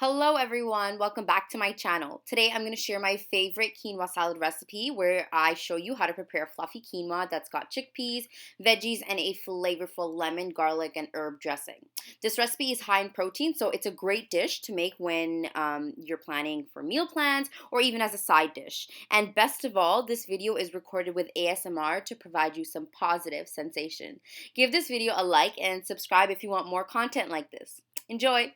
Hello everyone, welcome back to my channel. Today I'm going to share my favorite quinoa salad recipe where I show you how to prepare fluffy quinoa that's got chickpeas, veggies, and a flavorful lemon, garlic, and herb dressing. This recipe is high in protein, so it's a great dish to make when you're planning for meal plans or even as a side dish. And best of all, this video is recorded with ASMR to provide you some positive sensation. Give this video a like and subscribe if you want more content like this. Enjoy!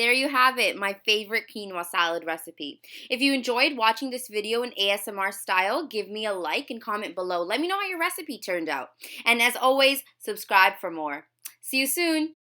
there you have it, my favorite quinoa salad recipe. If you enjoyed watching this video in ASMR style, give me a like and comment below. Let me know how your recipe turned out. And as always, subscribe for more. See you soon.